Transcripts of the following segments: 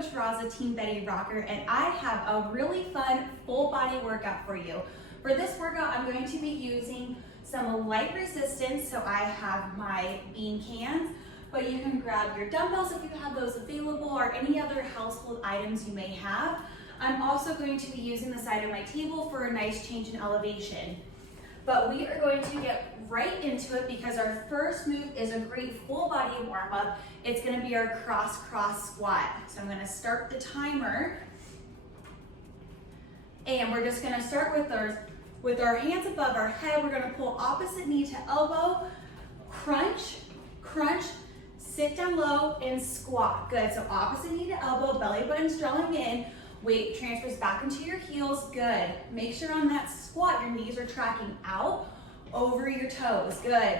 Coach Raza, Team Betty Rocker, and I have a really fun full body workout for you. For this workout, I'm going to be using some light resistance, so I have my bean cans, but you can grab your dumbbells if you have those available or any other household items you may have. I'm also going to be using the side of my table for a nice change in elevation. But we are going to get right into it because our first move is a great full body warm up. It's going to be our cross squat. So I'm going to start the timer. And we're just going to start with our hands above our head. We're going to pull opposite knee to elbow, crunch, crunch, sit down low and squat. Good, so opposite knee to elbow, belly button's drawing in. Weight transfers back into your heels, good. Make sure on that squat, your knees are tracking out over your toes, good.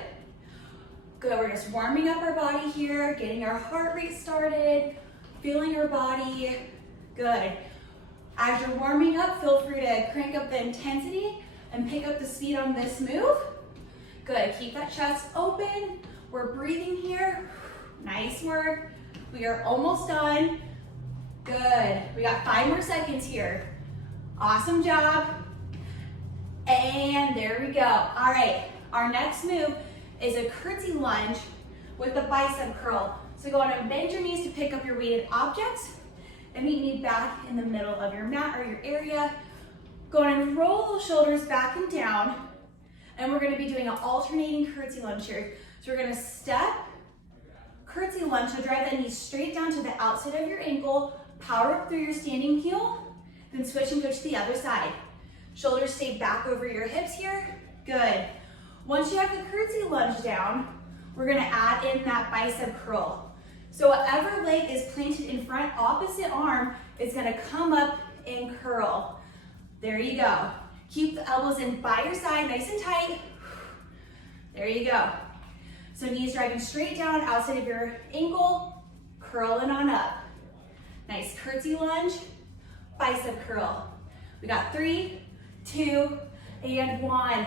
Good, we're just warming up our body here, getting our heart rate started, feeling our body, good. As you're warming up, feel free to crank up the intensity and pick up the speed on this move. Good, keep that chest open. We're breathing here, nice work. We are almost done. Good, we got 5 more seconds here. Awesome job. And there we go. All right, our next move is a curtsy lunge with a bicep curl. So go on and bend your knees to pick up your weighted objects and meet me back in the middle of your mat or your area. Go on and roll those shoulders back and down. And we're gonna be doing an alternating curtsy lunge here. So we're gonna step, curtsy lunge, so drive that knee straight down to the outside of your ankle, power up through your standing heel, then switch and go to the other side. Shoulders stay back over your hips here, good. Once you have the curtsy lunge down, we're gonna add in that bicep curl. So whatever leg is planted in front, opposite arm is gonna come up and curl. There you go. Keep the elbows in by your side, nice and tight. There you go. So knees driving straight down outside of your ankle, curling on up. Nice curtsy lunge, bicep curl. We got 3, 2, and 1.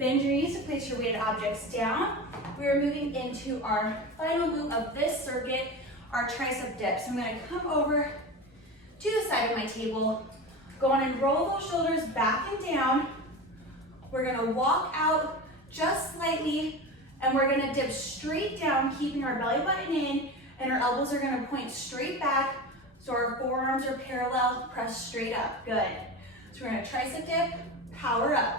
Bend your knees to place your weighted objects down. We are moving into our final move of this circuit, our tricep dips. I'm gonna come over to the side of my table, go on and roll those shoulders back and down. We're gonna walk out just slightly, and we're gonna dip straight down, keeping our belly button in, and our elbows are gonna point straight back, so our forearms are parallel, press straight up, good. So we're gonna tricep dip, power up.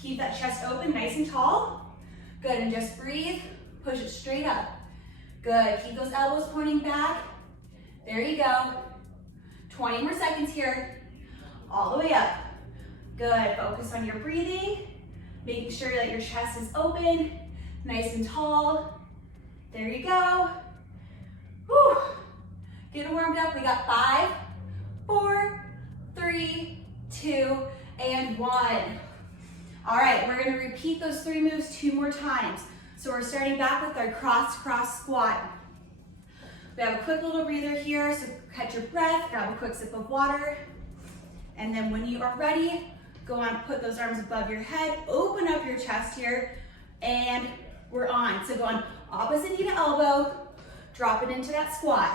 Keep that chest open, nice and tall. Good, and just breathe, push it straight up. Good, keep those elbows pointing back. There you go. 20 more seconds here, all the way up. Good, focus on your breathing, making sure that your chest is open, nice and tall. There you go. Whew. Get warmed up. We got 5, 4, 3, 2, and 1. All right, we're gonna repeat those 3 moves 2 more times. So we're starting back with our cross squat. We have a quick little breather here, so catch your breath, grab a quick sip of water. And then when you are ready, go on, put those arms above your head, open up your chest here, and we're on. So go on opposite knee to elbow, drop it into that squat.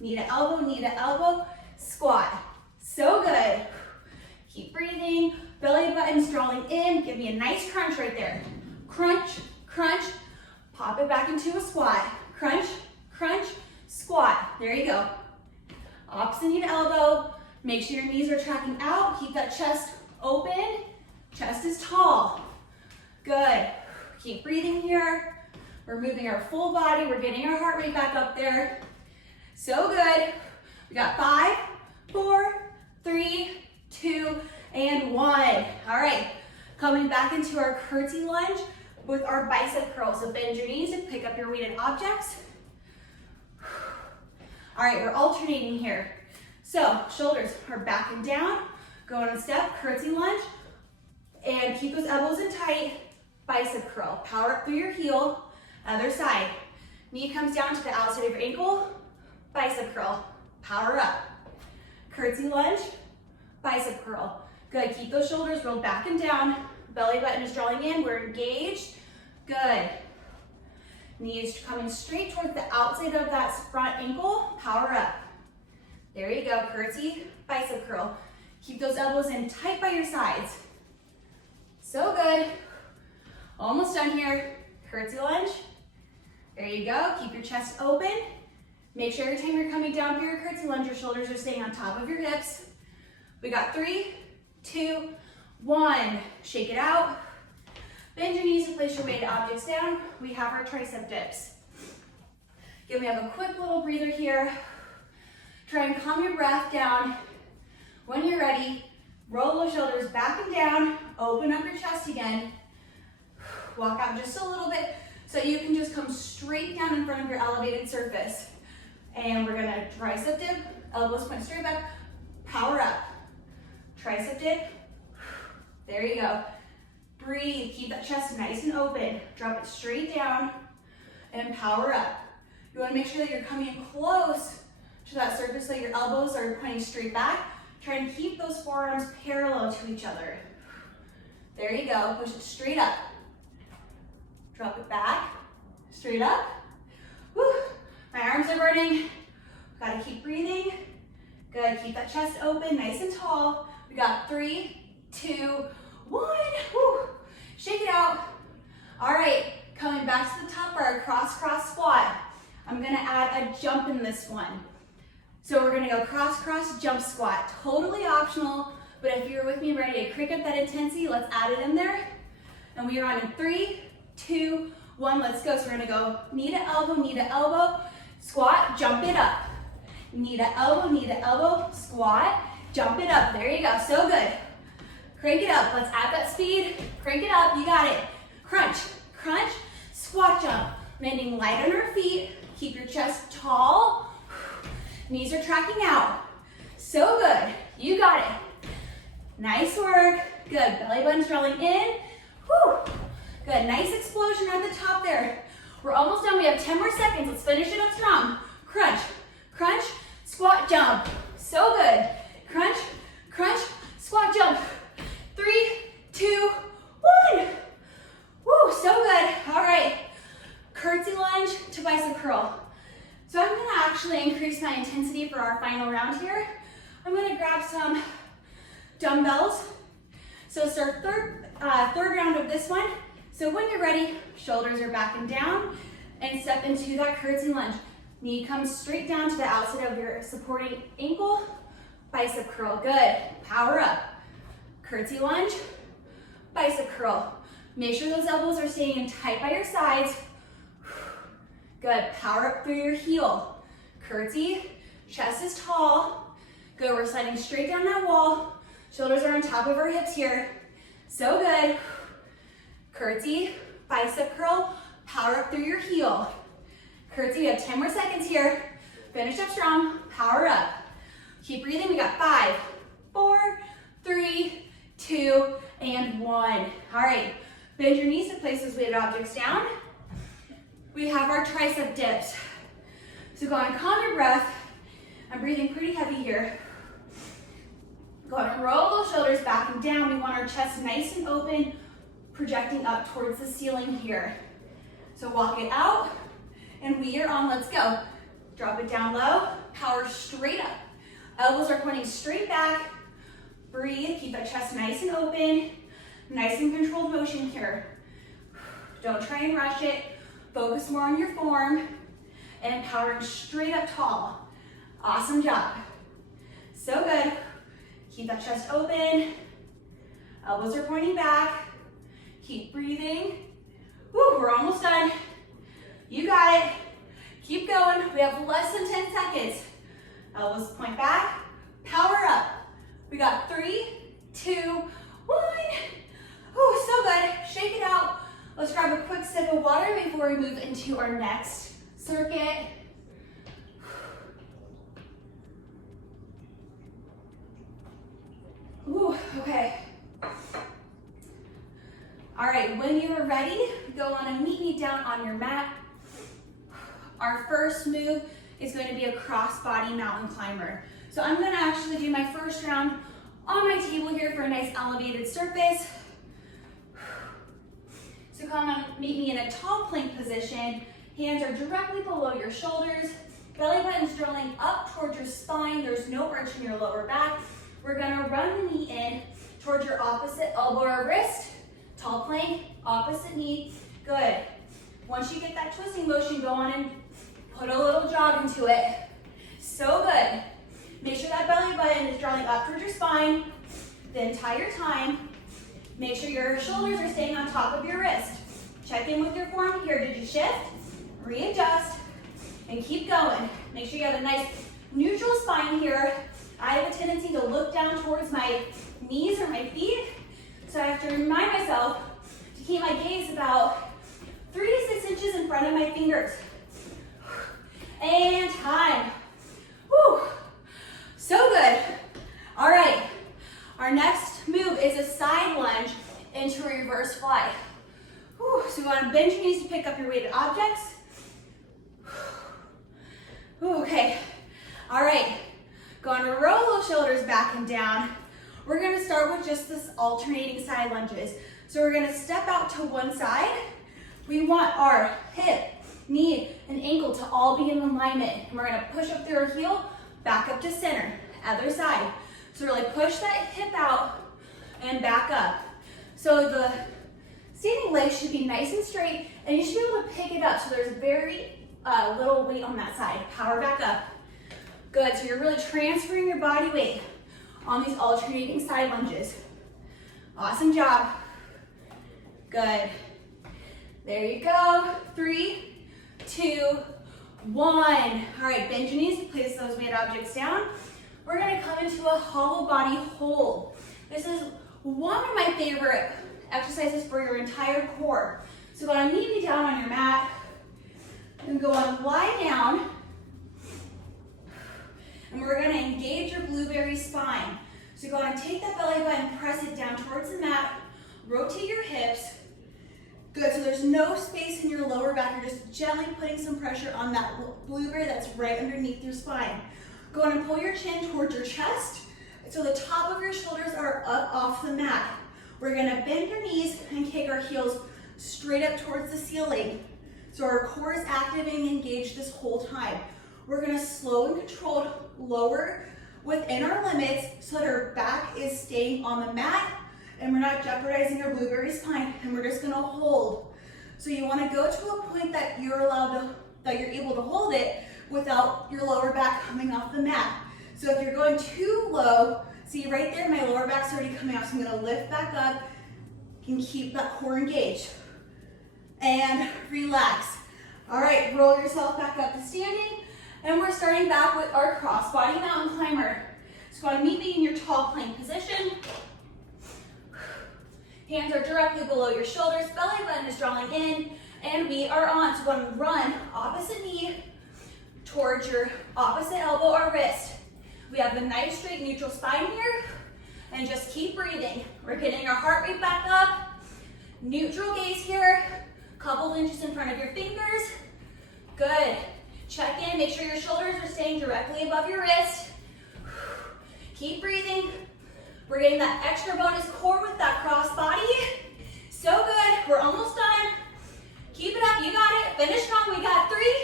Knee to elbow, squat. So good. Keep breathing, belly button's drawing in. Give me a nice crunch right there. Crunch, crunch, pop it back into a squat. Crunch, crunch, squat. There you go. Opposite knee to elbow. Make sure your knees are tracking out. Keep that chest open. Chest is tall. Good. Keep breathing here. We're moving our full body. We're getting our heart rate back up there. So good. We got 5, 4, 3, 2, and 1. All right, coming back into our curtsy lunge with our bicep curls. So bend your knees and pick up your weighted objects. All right, we're alternating here. So shoulders are back and down. Go on a step, curtsy lunge, and keep those elbows in tight. Bicep curl. Power up through your heel. Other side. Knee comes down to the outside of your ankle. Bicep curl. Power up. Curtsy lunge. Bicep curl. Good. Keep those shoulders rolled back and down. Belly button is drawing in. We're engaged. Good. Knees coming straight towards the outside of that front ankle. Power up. There you go, curtsy, bicep curl. Keep those elbows in tight by your sides. So good. Almost done here. Curtsy lunge. There you go. Keep your chest open. Make sure every time you're coming down for your curtsy lunge, your shoulders are staying on top of your hips. We got 3, 2, 1. Shake it out. Bend your knees to place your weighted objects down. We have our tricep dips. Again, we have a quick little breather here. Try and calm your breath down. When you're ready, roll those shoulders back and down. Open up your chest again. Walk out just a little bit so you can just come straight down in front of your elevated surface. And we're gonna tricep dip, elbows point straight back, power up. Tricep dip, there you go. Breathe, keep that chest nice and open. Drop it straight down and power up. You wanna make sure that you're coming close to that surface so your elbows are pointing straight back. Try and keep those forearms parallel to each other. There you go, push it straight up. Drop it back, straight up. Whew. My arms are burning. Gotta keep breathing. Good, keep that chest open, nice and tall. We got 3, 2, 1. Whew. Shake it out. All right, coming back to the top for our cross squat. I'm gonna add a jump in this one. So we're gonna go cross, jump squat. Totally optional, but if you're with me ready to crank up that intensity, let's add it in there. And we are on in 3, 2, 1, let's go. So we're gonna go knee to elbow, squat, jump it up. Knee to elbow, squat, jump it up. There you go, so good. Crank it up, let's add that speed. Crank it up, you got it. Crunch, squat jump. Landing light on our feet, keep your chest tall. Knees are tracking out. So good, you got it. Nice work, good. Belly button's drawing in. Whew. Good, nice explosion at the top there. We're almost done, we have 10 more seconds. Let's finish it up strong. Crunch, squat jump. So good. Crunch, squat jump. 3, 2, 1. Woo, so good. All right, curtsy lunge to bicep curl. So I'm gonna actually increase my intensity for our final round here. I'm gonna grab some dumbbells. So it's our third round of this one. So when you're ready, shoulders are back and down, and step into that curtsy lunge. Knee comes straight down to the outside of your supporting ankle. Bicep curl, good. Power up. Curtsy lunge, bicep curl. Make sure those elbows are staying in tight by your sides. Good, power up through your heel. Curtsy, chest is tall. Good, we're sliding straight down that wall. Shoulders are on top of our hips here. So good. Curtsy, bicep curl, power up through your heel. Curtsy, we have 10 more seconds here. Finish up strong, power up. Keep breathing, we got 5, 4, 3, 2, and 1. All right, bend your knees to place those weighted objects down. We have our tricep dips. So go on, calm your breath. I'm breathing pretty heavy here. Go on and roll those shoulders back and down. We want our chest nice and open, projecting up towards the ceiling here. So walk it out, and we are on, let's go. Drop it down low, power straight up. Elbows are pointing straight back. Breathe, keep that chest nice and open. Nice and controlled motion here. Don't try and rush it. Focus more on your form, and powering straight up tall. Awesome job. So good. Keep that chest open. Elbows are pointing back. Keep breathing. Woo, we're almost done. You got it. Keep going. We have less than 10 seconds. Elbows point back. Power up. We got 3, 2, 1. Woo, so good. Shake it out. Let's grab a quick sip of water before we move into our next circuit. Ooh, okay. All right, when you are ready, go on and meet me down on your mat. Our first move is going to be a cross-body mountain climber. So I'm going to actually do my first round on my table here for a nice elevated surface. So come on, meet me in a tall plank position. Hands are directly below your shoulders. Belly button's drilling up towards your spine. There's no wrench in your lower back. We're gonna run the knee in towards your opposite elbow or wrist. Tall plank, opposite knee, good. Once you get that twisting motion, go on and put a little jog into it. So good. Make sure that belly button is drawing up towards your spine the entire time. Make sure your shoulders are staying on top of your wrist. Check in with your form here. Did you shift? Readjust and keep going. Make sure you have a nice neutral spine here. I have a tendency to look down towards my knees or my feet, so I have to remind myself to keep my gaze about 3 to 6 inches in front of my fingers. And time. Whew. So good. All right. Our next move is a side lunge into a reverse fly. Whew. So you want to bend your knees to pick up your weighted objects. Whew. Okay. All right. Going to roll those shoulders back and down. We're going to start with just this alternating side lunges. So we're going to step out to one side. We want our hip, knee, and ankle to all be in alignment. And we're going to push up through our heel, back up to center. Other side. So really push that hip out and back up. So the standing leg should be nice and straight, and you should be able to pick it up so there's very little weight on that side. Power back up. Good, so you're really transferring your body weight on these alternating side lunges. Awesome job. Good. There you go. 3, 2, 1. All right, bend your knees, place those weighted objects down. We're gonna come into a hollow body hold. This is one of my favorite exercises for your entire core. So go on, knee down on your mat, and go on, lie down. And we're gonna engage your blueberry spine. So go on and take that belly button, press it down towards the mat, rotate your hips. Good, so there's no space in your lower back. You're just gently putting some pressure on that blueberry that's right underneath your spine. Go on and pull your chin towards your chest so the top of your shoulders are up off the mat. We're gonna bend your knees and kick our heels straight up towards the ceiling. So our core is active and engaged this whole time. We're gonna slow and controlled lower within our limits so that our back is staying on the mat and we're not jeopardizing our blueberry spine, and we're just gonna hold. So you wanna go to a point that you're able to hold it without your lower back coming off the mat. So if you're going too low, see right there, my lower back's already coming off, so I'm gonna lift back up and keep that core engaged. And relax. All right, roll yourself back up to standing, and we're starting back with our crossbody mountain climber. So go ahead and meet me in your tall plank position. Hands are directly below your shoulders, belly button is drawing in, and we are on. So go ahead and run opposite knee towards your opposite elbow or wrist. We have the nice straight neutral spine here, and just keep breathing. We're getting our heart rate back up. Neutral gaze here, couple inches in front of your fingers. Good. Check in, make sure your shoulders are staying directly above your wrist. Keep breathing. We're getting that extra bonus core with that cross body. So good, we're almost done. Keep it up, you got it. Finish strong, we got 3,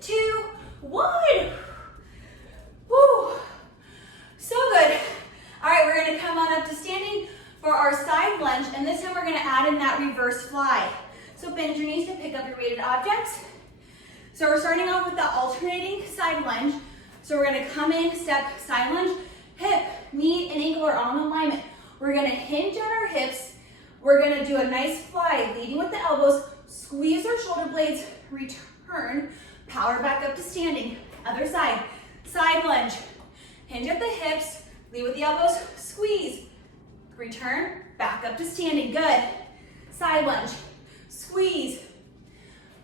2, 1. Woo, so good. All right, we're gonna come on up to standing for our side lunge, and this time we're gonna add in that reverse fly. So bend your knees to pick up your weighted objects. So we're starting off with the alternating side lunge. So we're gonna come in, step, side lunge, hip, knee, and ankle are all in alignment. We're gonna hinge on our hips. We're gonna do a nice fly, leading with the elbows, squeeze our shoulder blades, return, power back up to standing. Other side, side lunge. Hinge at the hips, lead with the elbows, squeeze, return, back up to standing, good. Side lunge, squeeze,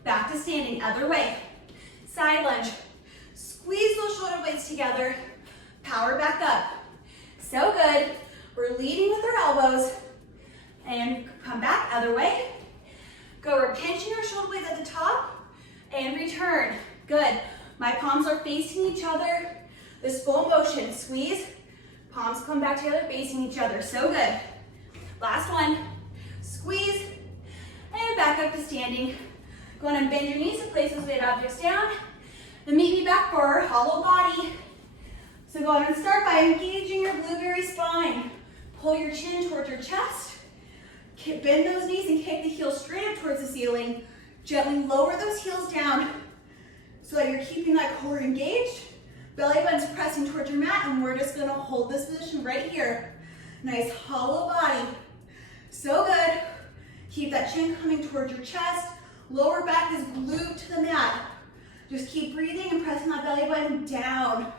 back to standing, other way. Side lunge, squeeze those shoulder blades together, power back up. So good. We're leading with our elbows and come back, other way. Go, we're pinching our shoulder blades at the top and return. Good. My palms are facing each other. This full motion, squeeze, palms come back together, facing each other. So good. Last one, squeeze, and back up to standing. Go ahead and bend your knees to place those weighted objects down. Then meet me back for our hollow body. So So go ahead and start by engaging your blueberry spine. Pull your chin towards your chest. Bend those knees and kick the heels straight up towards the ceiling. Gently lower those heels down so that you're keeping that core engaged. Belly button's pressing towards your mat, and we're just gonna hold this position right here. Nice hollow body. So good. Keep that chin coming towards your chest. Lower back is glued to the mat. Just keep breathing and pressing that belly button down.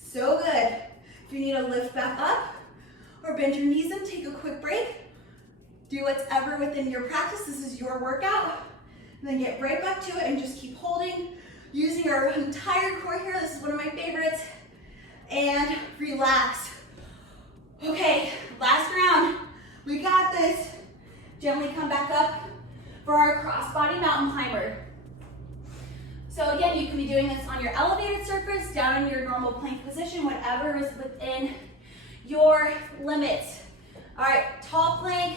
So good. If you need to lift back up or bend your knees and take a quick break, do whatever within your practice. This is your workout. And then get right back to it and just keep holding, using our entire core here. This is one of my favorites. And relax. Okay, last round. We got this. Gently come back up for our crossbody mountain climber. So again, you can be doing this on your elevated surface, down in your normal plank position, whatever is within your limits. All right, tall plank,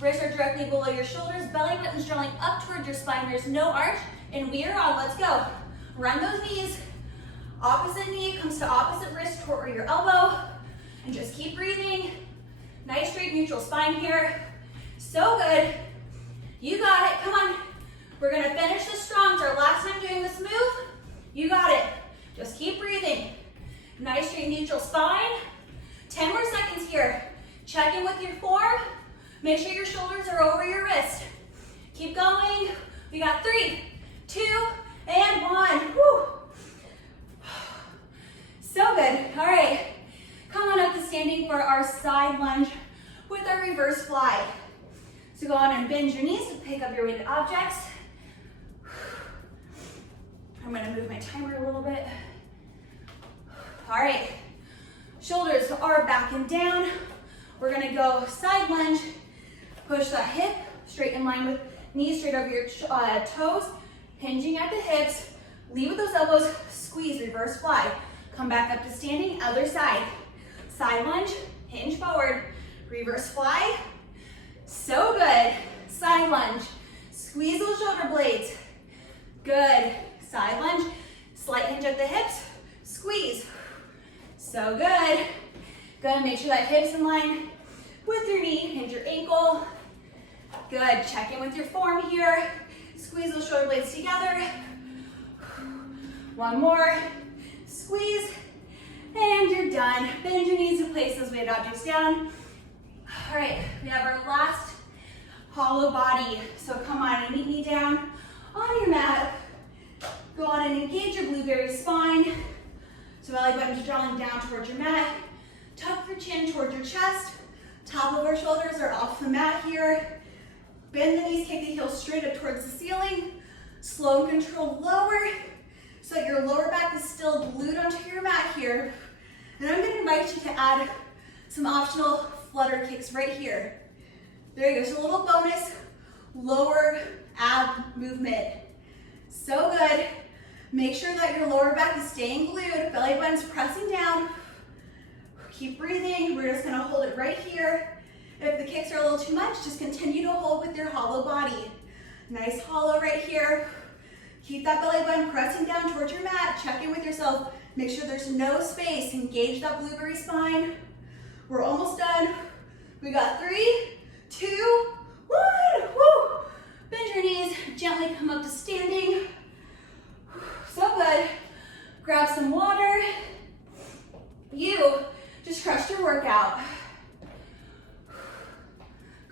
wrists are directly below your shoulders, belly button's drawing up towards your spine. There's no arch, and we are on. Let's go. Run those knees. Opposite knee comes to opposite wrist toward your elbow, and just keep breathing. Nice straight neutral spine here. So good. You got it. Come on. We're gonna finish this strong. It's our last time doing this move. You got it. Just keep breathing. Nice straight neutral spine. 10 more seconds here. Check in with your form. Make sure your shoulders are over your wrist. Keep going. We got 3, 2, and 1. Woo. So good. All right. Come on up to standing for our side lunge with our reverse fly. So go on and bend your knees to pick up your weighted objects. I'm gonna move my timer a little bit. All right, shoulders are back and down. We're gonna go side lunge. Push that hip straight in line with knees straight over your toes, hinging at the hips. Lead with those elbows, squeeze, reverse fly. Come back up to standing, other side. Side lunge, hinge forward, reverse fly. So good. Side lunge, squeeze those shoulder blades. Good. Side lunge, slight hinge at the hips, squeeze. So good. Good, make sure that hip's in line with your knee, hinge your ankle. Good, check in with your form here. Squeeze those shoulder blades together. One more, squeeze, and you're done. Bend your knees to place those weighted objects down. All right, we have our last hollow body. So come on and meet me down on your mat. Go on and engage your blueberry spine. So belly button's drawing down towards your mat. Tuck your chin towards your chest. Top of our shoulders are off the mat here. Bend the knees, kick the heels straight up towards the ceiling. Slow and controlled lower so that your lower back is still glued onto your mat here. And I'm gonna invite you to add some optional flutter kicks right here. There you go, so a little bonus lower ab movement. So good. Make sure that your lower back is staying glued, belly button's pressing down. Keep breathing, we're just gonna hold it right here. If the kicks are a little too much, just continue to hold with your hollow body. Nice hollow right here. Keep that belly button pressing down towards your mat. Check in with yourself. Make sure there's no space. Engage that blueberry spine. We're almost done. We got 3, 2, 1. Woo! Bend your knees, gently come up to standing. So good. Grab some water. You just crushed your workout.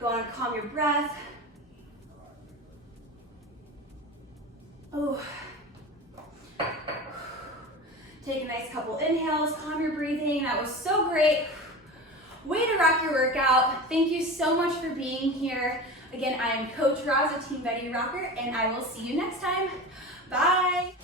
Go on and calm your breath. Oh. Take a nice couple inhales, calm your breathing. That was so great. Way to rock your workout. Thank you so much for being here. Again, I am Coach Roz, a Team Betty Rocker, and I will see you next time. Bye.